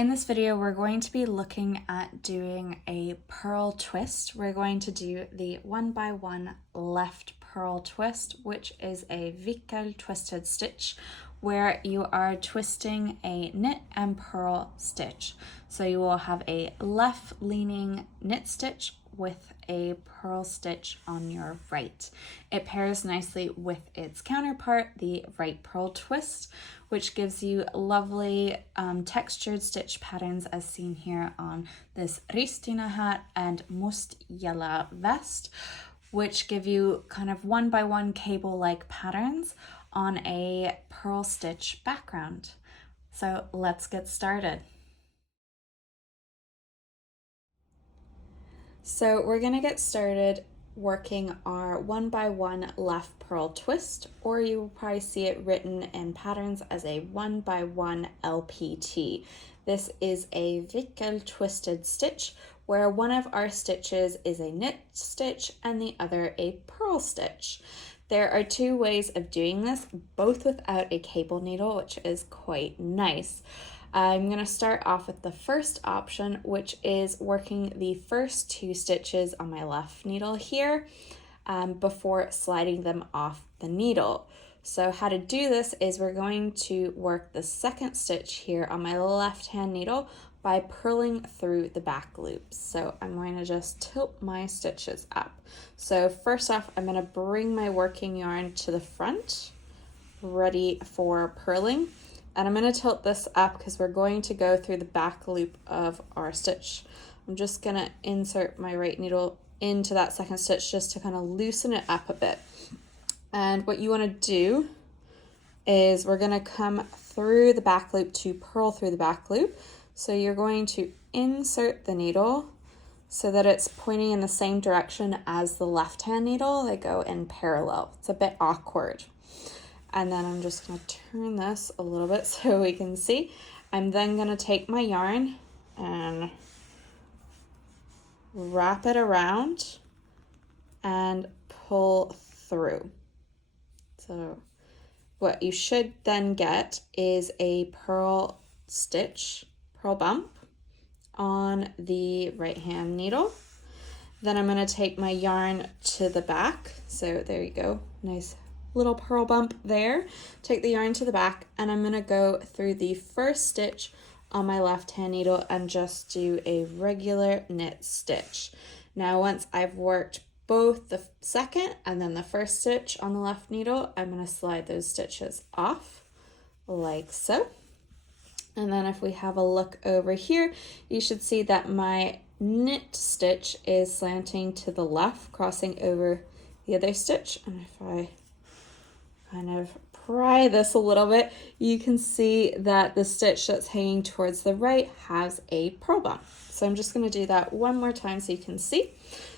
In this video, we're going to be looking at doing a purl twist. We're going to do the 1x1 left purl twist, which is a Vikkel twisted stitch, where you are twisting a knit and purl stitch. So you will have a left leaning knit stitch with a purl stitch on your right. It pairs nicely with its counterpart, the right purl twist, which gives you lovely textured stitch patterns as seen here on this Ristine hat and Mustjala vest, which give you kind of 1x1 cable-like patterns on a purl stitch background. So let's get started. So we're gonna get started working our 1x1 left purl twist, or you will probably see it written in patterns as a 1x1 LPT. This is a Vikkel twisted stitch where one of our stitches is a knit stitch and the other a purl stitch. There are two ways of doing this, both without a cable needle, which is quite nice. I'm going to start off with the first option, which is working the first two stitches on my left needle here before sliding them off the needle. So how to do this is we're going to work the second stitch here on my left hand needle by purling through the back loops. So I'm going to just tilt my stitches up. So first off, I'm going to bring my working yarn to the front, ready for purling. And I'm going to tilt this up because we're going to go through the back loop of our stitch. I'm just going to insert my right needle into that second stitch just to kind of loosen it up a bit. And what you want to do is we're going to come through the back loop to purl through the back loop. So you're going to insert the needle so that it's pointing in the same direction as the left hand needle. They go in parallel. It's a bit awkward. And then I'm just going to turn this a little bit so we can see. I'm then going to take my yarn and wrap it around and pull through. So what you should then get is a purl stitch, purl bump on the right hand needle. Then I'm going to take my yarn to the back. So there you go, nice little purl bump there. Take the yarn to the back and I'm going to go through the first stitch on my left hand needle and just do a regular knit stitch. Now once I've worked both the second and then the first stitch on the left needle, I'm going to slide those stitches off like so. And then if we have a look over here, you should see that my knit stitch is slanting to the left, crossing over the other stitch. And if I kind of pry this a little bit, you can see that the stitch that's hanging towards the right has a purl bump. So I'm just going to do that one more time so you can see.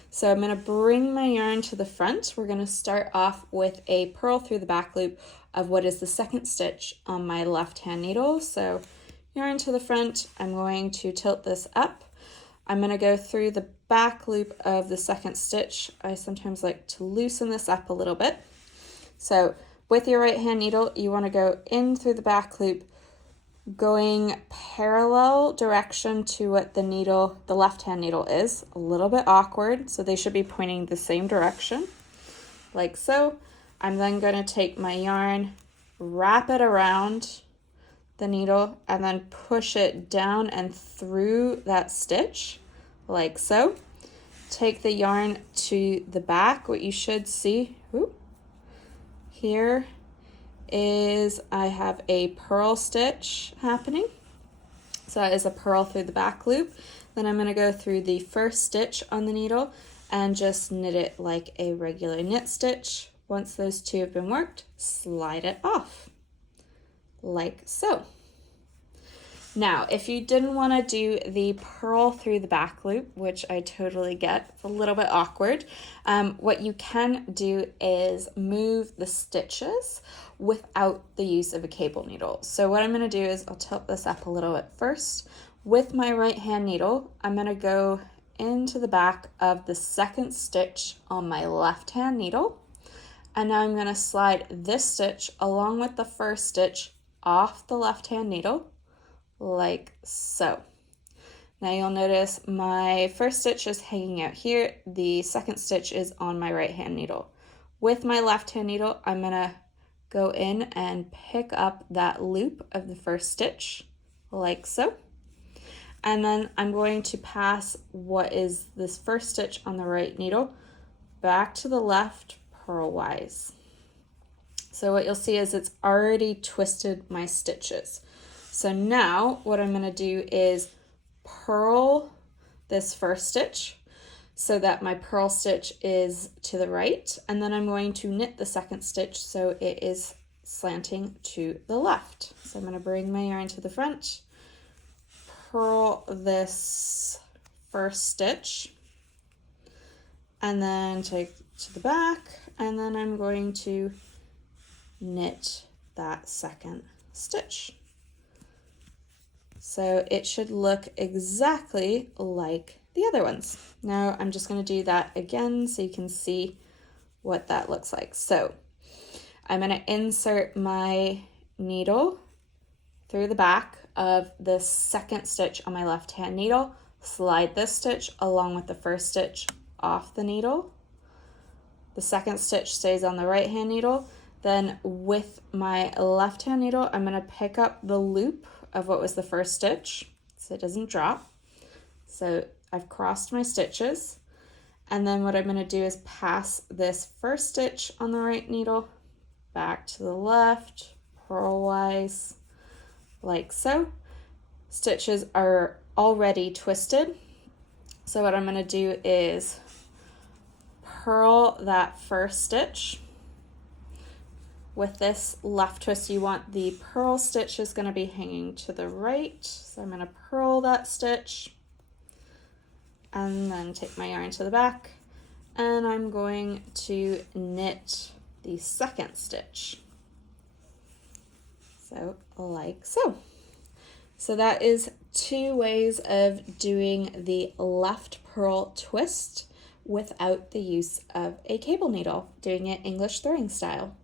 So I'm going to bring my yarn to the front. We're going to start off with a purl through the back loop of what is the second stitch on my left hand needle. So yarn to the front, I'm going to tilt this up. I'm going to go through the back loop of the second stitch. I sometimes like to loosen this up a little bit. So with your right hand needle, you want to go in through the back loop, going parallel direction to what the needle, the left hand needle is. A little bit awkward, so they should be pointing the same direction, like so. I'm then going to take my yarn, wrap it around the needle, and then push it down and through that stitch, like so. Take the yarn to the back. What you should see, here is I have a purl stitch happening. So that is a purl through the back loop. Then I'm going to go through the first stitch on the needle and just knit it like a regular knit stitch. Once those two have been worked, slide it off like so. Now, if you didn't want to do the purl through the back loop, which I totally get, it's a little bit awkward, what you can do is move the stitches without the use of a cable needle. So what I'm going to do is I'll tilt this up a little bit first. With my right hand needle, I'm going to go into the back of the second stitch on my left hand needle. And now I'm going to slide this stitch along with the first stitch off the left hand needle like so. Now you'll notice my first stitch is hanging out here. The second stitch is on my right hand needle. With my left hand needle, I'm gonna go in and pick up that loop of the first stitch like so. And then I'm going to pass what is this first stitch on the right needle back to the left purlwise. So what you'll see is it's already twisted my stitches. So now what I'm going to do is purl this first stitch so that my purl stitch is to the right, and then I'm going to knit the second stitch so it is slanting to the left. So I'm going to bring my yarn to the front, purl this first stitch, and then take to the back, and then I'm going to knit that second stitch. So it should look exactly like the other ones. Now I'm just going to do that again so you can see what that looks like. So I'm going to insert my needle through the back of the second stitch on my left hand needle, slide this stitch along with the first stitch off the needle. The second stitch stays on the right hand needle. Then with my left hand needle, I'm going to pick up the loop of what was the first stitch so it doesn't drop. So I've crossed my stitches, and then what I'm going to do is pass this first stitch on the right needle back to the left purlwise like so. Stitches are already twisted, so what I'm going to do is purl that first stitch. With this left twist, you want the purl stitch is going to be hanging to the right. So I'm going to purl that stitch and then take my yarn to the back, and I'm going to knit the second stitch. So like so. So that is 2 ways of doing the left purl twist without the use of a cable needle, doing it English throwing style.